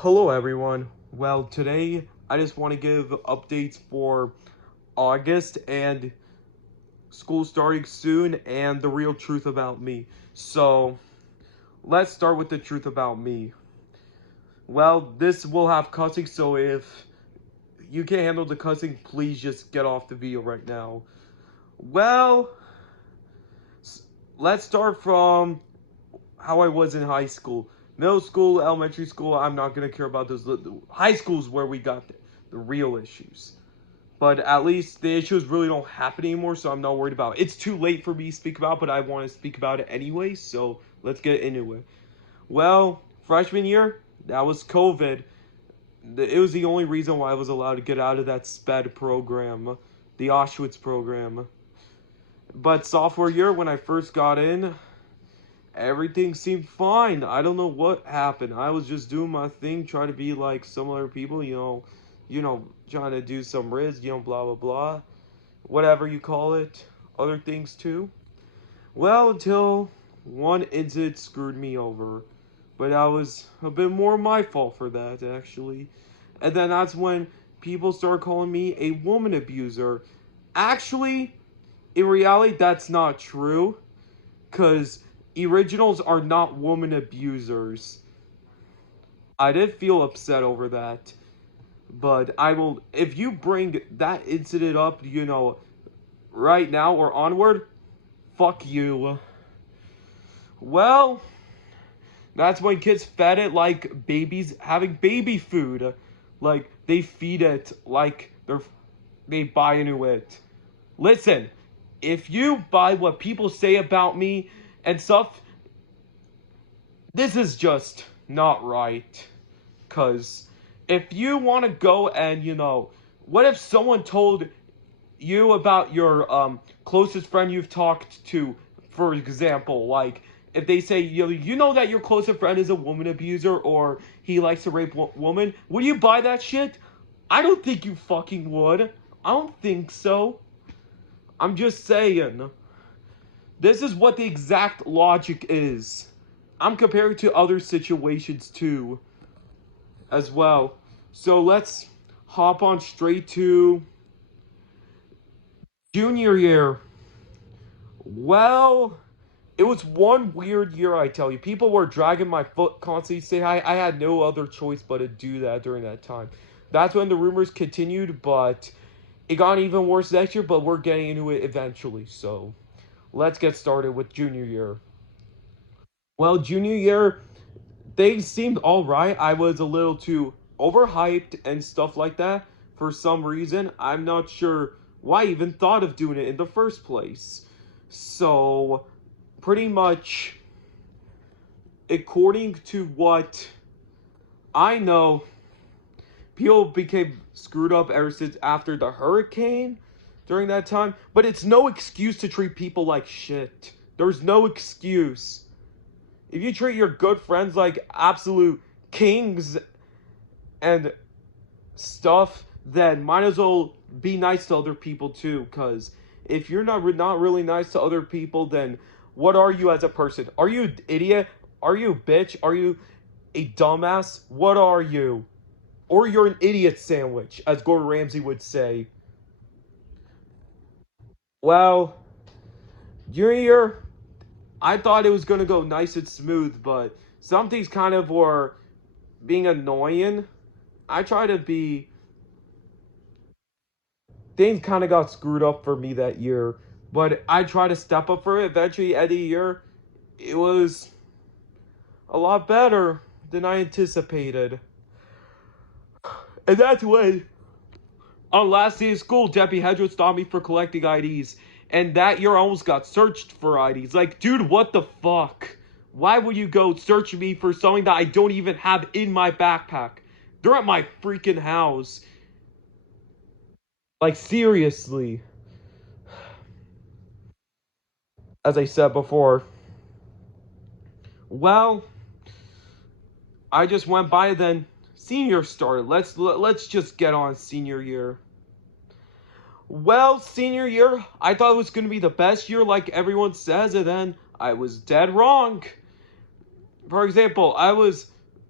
Hello everyone. Well, today I just want to give updates for August and school starting soon and the real truth about me. So, let's start with the truth about me. Well, this will have cussing, so if you can't handle the cussing, please just get off the video right now. Well, let's start from how I was in high school. Middle school, elementary school, I'm not going to care about those. High school's where we got the real issues. But at least the issues really don't happen anymore, so I'm not worried about it. It's too late for me to speak about, but I want to speak about it anyway, so let's get into it. Well, freshman year, that was COVID. It was the only reason why I was allowed to get out of that SPED program, the Auschwitz program. But sophomore year, when I first got in, everything seemed fine. I don't know what happened. I was just doing my thing, trying to be like some other people, trying to do some riz, blah blah blah, whatever you call it, other things too. Well, until one incident screwed me over, but that was a bit more my fault for that actually. And then that's when people started calling me a woman abuser. Actually, in reality, that's not true, cause originals are not woman abusers. I did feel upset over that, but I will. If you bring that incident up, right now or onward, fuck you. Well, that's when kids fed it like babies having baby food. Like, they feed it like they buy into it. Listen, if you buy what people say about me and stuff, this is just not right. Because if you want to go and, what if someone told you about your closest friend you've talked to, for example, like if they say you know that your closest friend is a woman abuser or he likes to rape woman, would you buy that shit? I don't think you fucking would. I don't think so. I'm just saying. This is what the exact logic is. I'm comparing to other situations too, as well. So let's hop on straight to junior year. Well, it was one weird year, I tell you. People were dragging my foot constantly. Say I had no other choice but to do that during that time. That's when the rumors continued, but it got even worse next year. But we're getting into it eventually. So let's get started with junior year. Well, junior year, things seemed all right. I was a little too overhyped and stuff like that for some reason. I'm not sure why I even thought of doing it in the first place. So, pretty much, according to what I know, people became screwed up ever since after the hurricane during that time. But it's no excuse to treat people like shit. There's no excuse. If you treat your good friends like absolute kings and stuff, then might as well be nice to other people too. Because if you're not really nice to other people, then what are you as a person? Are you an idiot? Are you a bitch? Are you a dumbass? What are you? Or you're an idiot sandwich, as Gordon Ramsay would say. Well, junior year, I thought it was gonna go nice and smooth, but some things kind of were being annoying. I try to be things kind of got screwed up for me that year, but I try to step up for it. Eventually, at the year, it was a lot better than I anticipated. And that's when, on last day of school, Debbie Hedges stopped me for collecting IDs. And that year, I almost got searched for IDs. Like, dude, what the fuck? Why would you go search me for something that I don't even have in my backpack? They're at my freaking house. Like, seriously. As I said before. Well, I just went by then. Senior started. Let's just get on senior year. Well, senior year, I thought it was going to be the best year like everyone says, and then I was dead wrong. For example, I was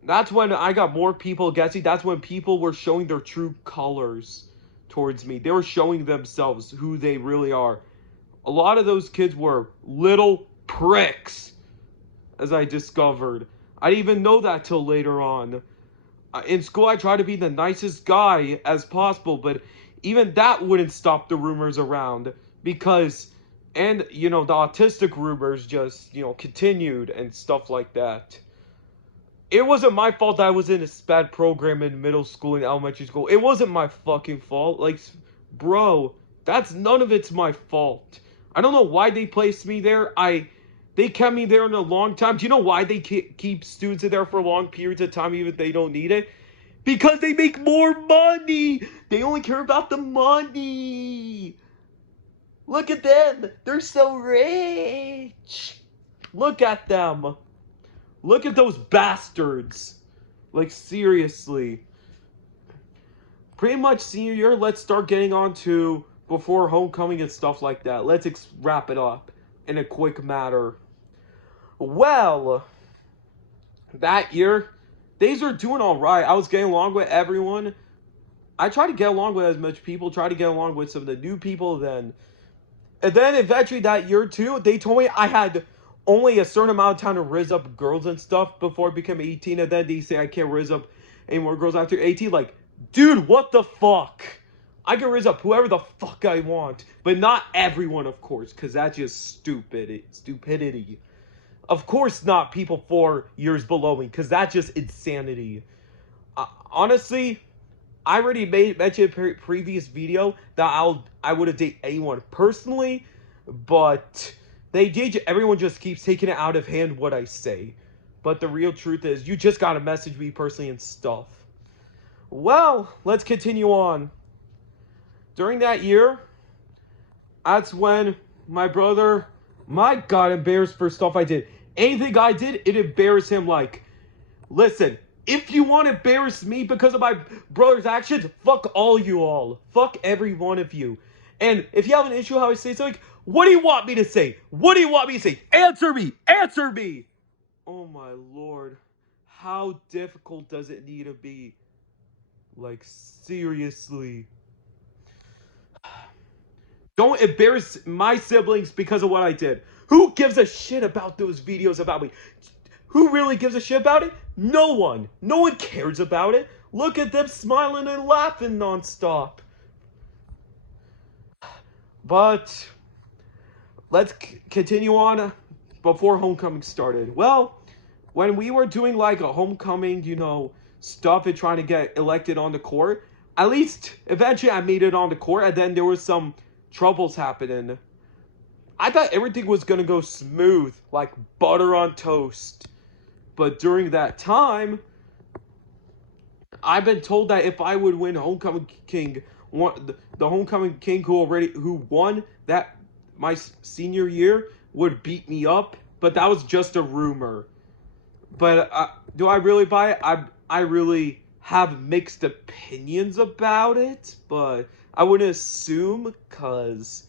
That's when I got more people against me. That's when people were showing their true colors towards me. They were showing themselves who they really are. A lot of those kids were little pricks, as I discovered. I didn't even know that till later on. In school, I tried to be the nicest guy as possible, but even that wouldn't stop the rumors around because, and the autistic rumors just continued and stuff like that. It wasn't my fault that I was in a SPED program in middle school and elementary school. It wasn't my fucking fault. Like, bro, that's none of it's my fault. I don't know why they placed me there. They kept me there in a long time. Do you know why they keep students in there for long periods of time even if they don't need it? Because they make more money. They only care about the money. Look at them. They're so rich. Look at them. Look at those bastards. Like, seriously. Pretty much senior year, let's start getting on to before homecoming and stuff like that. Let's wrap it up in a quick matter. Well, that year, things were doing alright. I was getting along with everyone. I tried to get along with as much people, tried to get along with some of the new people then. And then eventually that year too, they told me I had only a certain amount of time to raise up girls and stuff before I became 18, and then they say I can't raise up any more girls after 18. Like, dude, what the fuck? I can raise up whoever the fuck I want, but not everyone, of course, because that's just stupidity. Of course not people 4 years below me, because that's just insanity. Honestly, I already mentioned in a previous video that I would have dated anyone personally, but everyone just keeps taking it out of hand what I say. But the real truth is, you just gotta message me personally and stuff. Well, let's continue on. During that year, that's when my brother, got embarrassed for stuff I did. Anything I did, it embarrassed him. Like, listen, if you want to embarrass me because of my brother's actions, fuck all you all. Fuck every one of you. And if you have an issue how I say something, what do you want me to say? What do you want me to say? Answer me! Answer me! Oh my lord. How difficult does it need to be? Like, seriously. Don't embarrass my siblings because of what I did. Who gives a shit about those videos about me? Who really gives a shit about it? No one. No one cares about it. Look at them smiling and laughing nonstop. But let's continue on before homecoming started. Well, when we were doing like a homecoming, stuff and trying to get elected on the court, at least eventually I made it on the court, and then there was some troubles happening. I thought everything was gonna go smooth, like butter on toast. But during that time, I've been told that if I would win homecoming king, the homecoming king who won that my senior year would beat me up. But that was just a rumor. But do I really buy it? I really have mixed opinions about it, but I wouldn't assume, because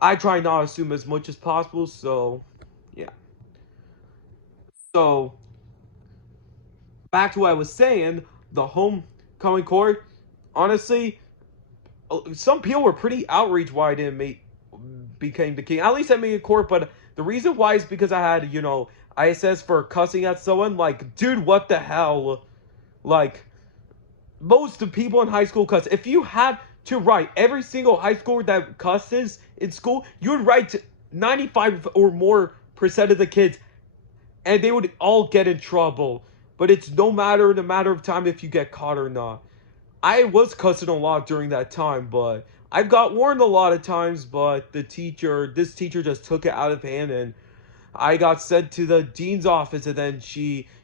I try not to assume as much as possible, so yeah. So, back to what I was saying, the homecoming court, honestly, some people were pretty outraged why I didn't became the king. At least I made a court, but the reason why is because I had, ISS for cussing at someone. Like, dude, what the hell? Like, most of people in high school cuss. If you had to write every single high schooler that cusses in school, you would write 95 or more % of the kids, and they would all get in trouble. But it's no matter in a matter of time if you get caught or not. I was cussing a lot during that time, but I've got warned a lot of times, but this teacher just took it out of hand, and I got sent to the dean's office, and then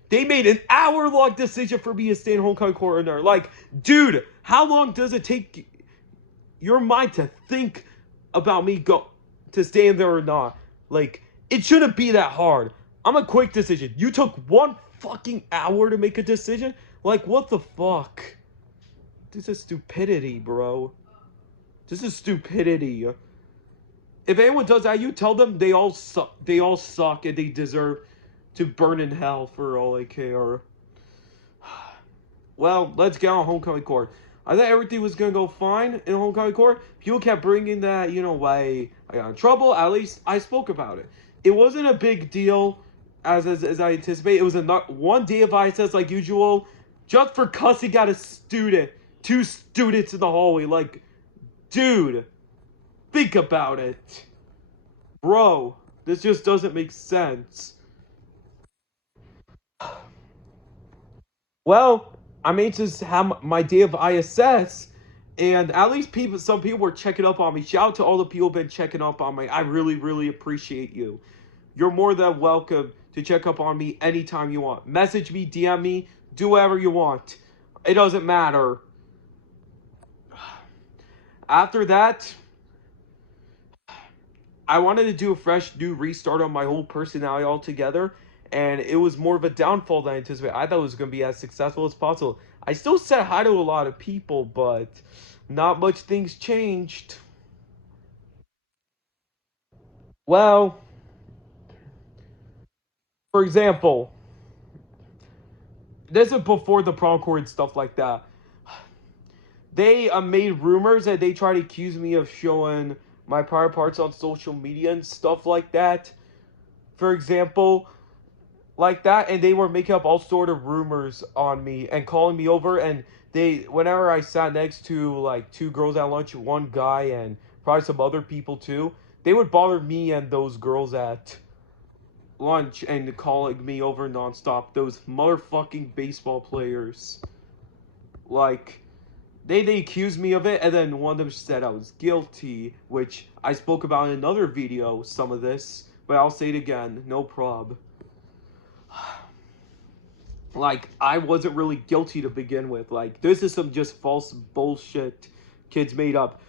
they made an hour-long decision for me to stay in homecoming coordinator. Like, dude, how long does it take your mind to think about me to stay in there or not? Like, it shouldn't be that hard. I'm a quick decision. You took 1 fucking hour to make a decision? Like, what the fuck? This is stupidity, bro. This is stupidity. If anyone does that, you tell them they all suck and they deserve to burn in hell for all I care. well, let's get on homecoming court. I thought everything was gonna go fine in homecoming court. People kept bringing that, why I got in trouble. At least I spoke about it. It wasn't a big deal, as I anticipated. It was a one day of ISS like usual, just for cussing out a student, two students in the hallway. Like, dude, think about it, bro. This just doesn't make sense. Well, I made to have my day of ISS, and at least some people were checking up on me. Shout out to all the people who've been checking up on me. I really, really appreciate you. You're more than welcome to check up on me anytime you want. Message me, DM me, do whatever you want. It doesn't matter. After that, I wanted to do a fresh new restart on my whole personality altogether, and it was more of a downfall than I anticipated. I thought it was going to be as successful as possible. I still said hi to a lot of people, but not much things changed. Well, for example, this is before the prom court and stuff like that. They made rumors that they tried to accuse me of showing my private parts on social media and stuff like that. For example, like that, and they were making up all sort of rumors on me and calling me over, and whenever I sat next to like two girls at lunch, one guy and probably some other people too, they would bother me and those girls at lunch and calling me over nonstop. Those motherfucking baseball players. Like, they accused me of it, and then one of them said I was guilty, which I spoke about in another video, some of this, but I'll say it again, no prob. Like, I wasn't really guilty to begin with. Like, this is some just false bullshit kids made up.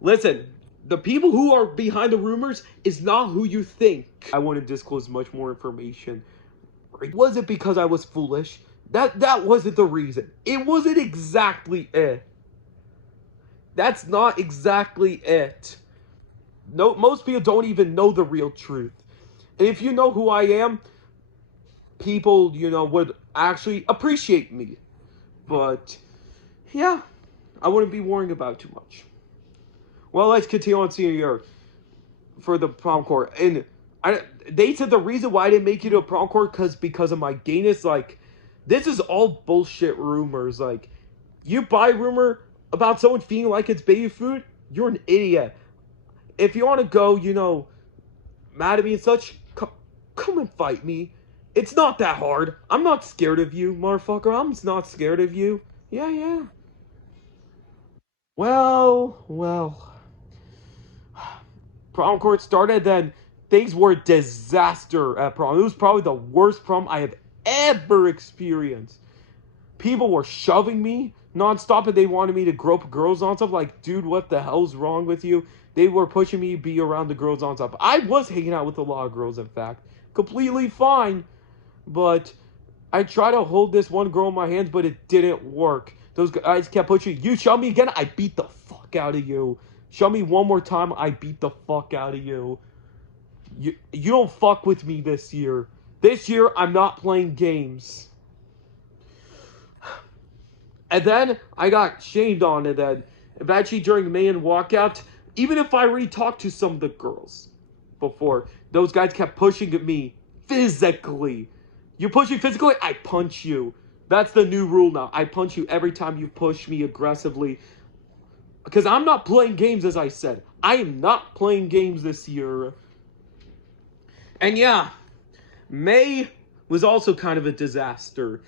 Listen, the people who are behind the rumors is not who you think. I wouldn't disclose much more information. It wasn't because I was foolish. That wasn't the reason. It wasn't exactly it. That's not exactly it. No, most people don't even know the real truth. And if you know who I am, people, would actually appreciate me. But, yeah, I wouldn't be worrying about it too much. Well, let's continue on senior year for the prom court. And they said the reason why I didn't make it to a prom court because of my gayness. Like, this is all bullshit rumors. Like, you buy rumor about someone feeling like it's baby food, you're an idiot. If you want to go, mad at me and such, come and fight me. It's not that hard. I'm not scared of you, motherfucker. I'm not scared of you. Yeah. Well. Prom court started, then things were a disaster at prom. It was probably the worst prom I have ever experienced. People were shoving me nonstop, and they wanted me to grope girls on stuff. Like, dude, what the hell's wrong with you? They were pushing me to be around the girls on top. I was hanging out with a lot of girls, in fact. Completely fine. But I tried to hold this one girl in my hands, but it didn't work. Those guys kept pushing. You shove me again, I beat the fuck out of you. Shove me one more time, I beat the fuck out of you. You don't fuck with me this year. This year, I'm not playing games. And then I got shamed on it. Then eventually during the main walkout, even if I already talked to some of the girls before, those guys kept pushing at me physically. You push me physically, I punch you. That's the new rule now. I punch you every time you push me aggressively. Because I'm not playing games, as I said. I am not playing games this year. And yeah, May was also kind of a disaster.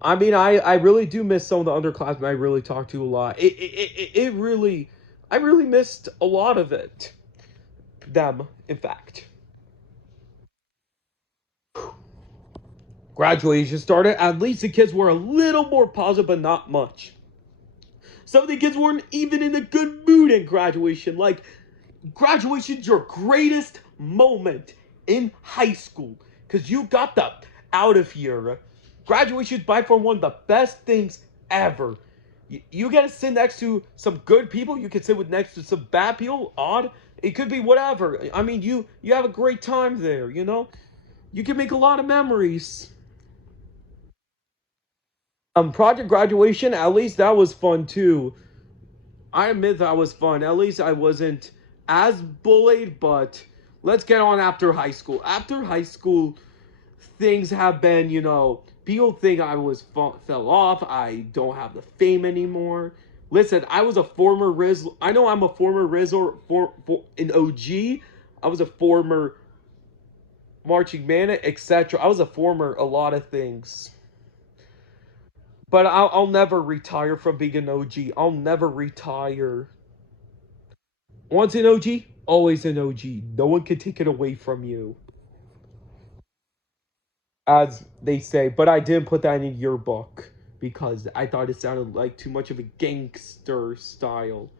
I mean, I really do miss some of the underclassmen I really talked to a lot. It really, I really missed a lot of it. Them, in fact. Graduation started. At least the kids were a little more positive, but not much. Some of the kids weren't even in a good mood at graduation. Like, graduation's your greatest moment in high school. Because you got the out of here. Graduation is by far one of the best things ever. You get to sit next to some good people. You can sit with next to some bad people. Odd. It could be whatever. I mean, you have a great time there, You can make a lot of memories. Project graduation, at least that was fun too. I admit that was fun. At least I wasn't as bullied, but let's get on after high school. After high school, things have been, people think I fell off. I don't have the fame anymore. Listen, I was a former Riz. I know I'm a former Rizzler in OG. I was a former marching band, etc. I was a former a lot of things. But I'll never retire from being an OG. I'll never retire. Once an OG, always an OG. No one can take it away from you, as they say. But I didn't put that in a yearbook because I thought it sounded like too much of a gangster style.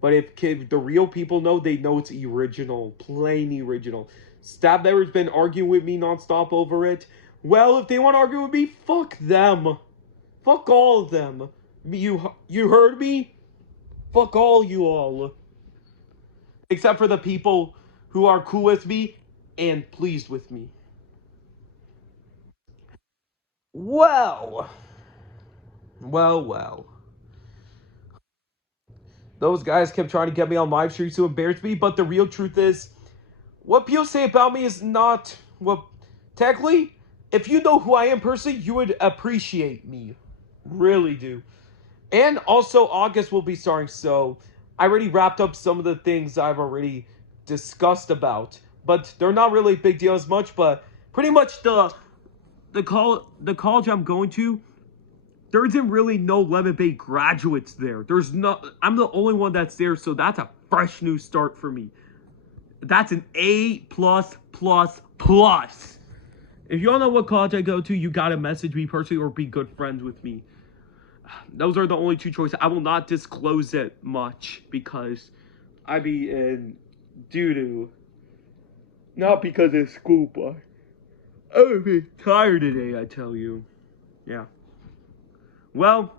But if the real people know, they know it's original, plain original. Stabber's been arguing with me nonstop over it. Well, if they want to argue with me, fuck them. Fuck all of them. You heard me? Fuck all you all. Except for the people who are cool with me and pleased with me. Well. Well. Those guys kept trying to get me on live streams to embarrass me, but the real truth is, what people say about me is not what. Technically, if you know who I am personally, you would appreciate me. Really do. And also, August will be starting, so I already wrapped up some of the things I've already discussed about. But they're not really a big deal as much, but pretty much the college I'm going to, there isn't really no Lemon Bay graduates there. I'm the only one that's there, so that's a fresh new start for me. That's an A+++. If you don't know what college I go to, you gotta message me personally or be good friends with me. Those are the only two choices. I will not disclose it much because I be in doo-doo. Not because of school, but I'm a bit tired today, I tell you. Yeah. Well,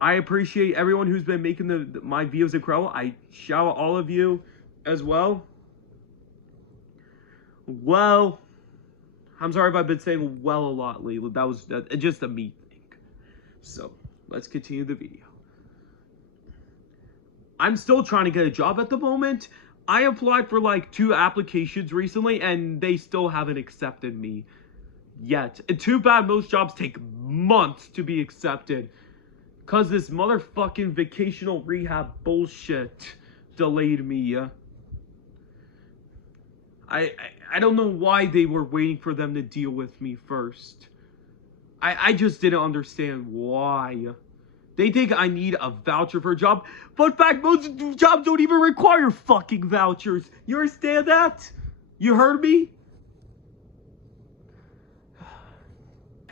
I appreciate everyone who's been making my videos incredible. I shout out all of you as well. Well, I'm sorry if I've been saying well a lot lately. That was just a me thing. So, let's continue the video. I'm still trying to get a job at the moment. I applied for like 2 applications recently, and they still haven't accepted me yet. And too bad most jobs take months to be accepted. Because this motherfucking vocational rehab bullshit delayed me. I don't know why they were waiting for them to deal with me first. I just didn't understand why. They think I need a voucher for a job. Fun fact, most jobs don't even require fucking vouchers. You understand that? You heard me?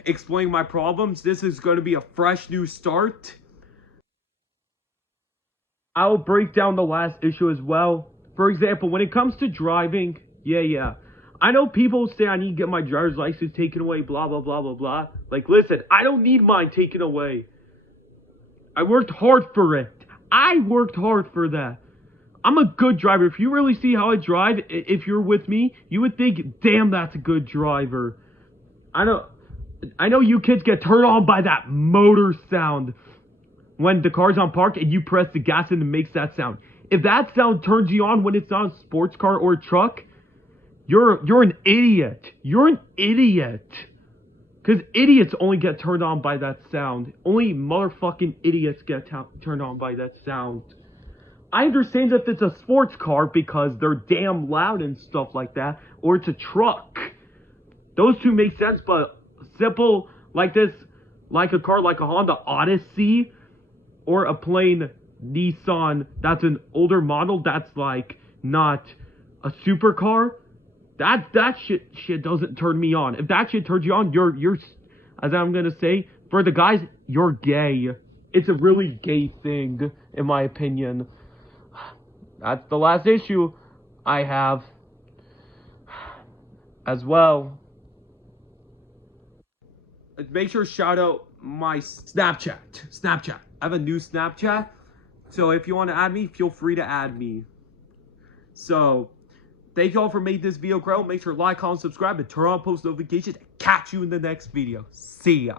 Explaining my problems. This is going to be a fresh new start. I'll break down the last issue as well. For example, when it comes to driving, yeah. I know people say I need to get my driver's license taken away, blah, blah, blah, blah, blah. Like, listen, I don't need mine taken away. I worked hard for it. I worked hard for that. I'm a good driver. If you really see how I drive, if you're with me, you would think, damn, that's a good driver. I know you kids get turned on by that motor sound when the car's on park and you press the gas and it makes that sound. If that sound turns you on when it's on a sports car or a truck, you're an idiot. You're an idiot. Because idiots only get turned on by that sound. Only motherfucking idiots get turned on by that sound. I understand if it's a sports car because they're damn loud and stuff like that. Or it's a truck. Those two make sense, but simple like this, like a car like a Honda Odyssey or a plain Nissan that's an older model that's like not a supercar. That shit doesn't turn me on. If that shit turns you on, you're as I'm gonna say, for the guys, you're gay. It's a really gay thing, in my opinion. That's the last issue I have as well. Make sure to shout out my Snapchat. I have a new Snapchat. So if you want to add me, feel free to add me. So, thank you all for making this video grow. Make sure to like, comment, subscribe, and turn on post notifications. Catch you in the next video. See ya.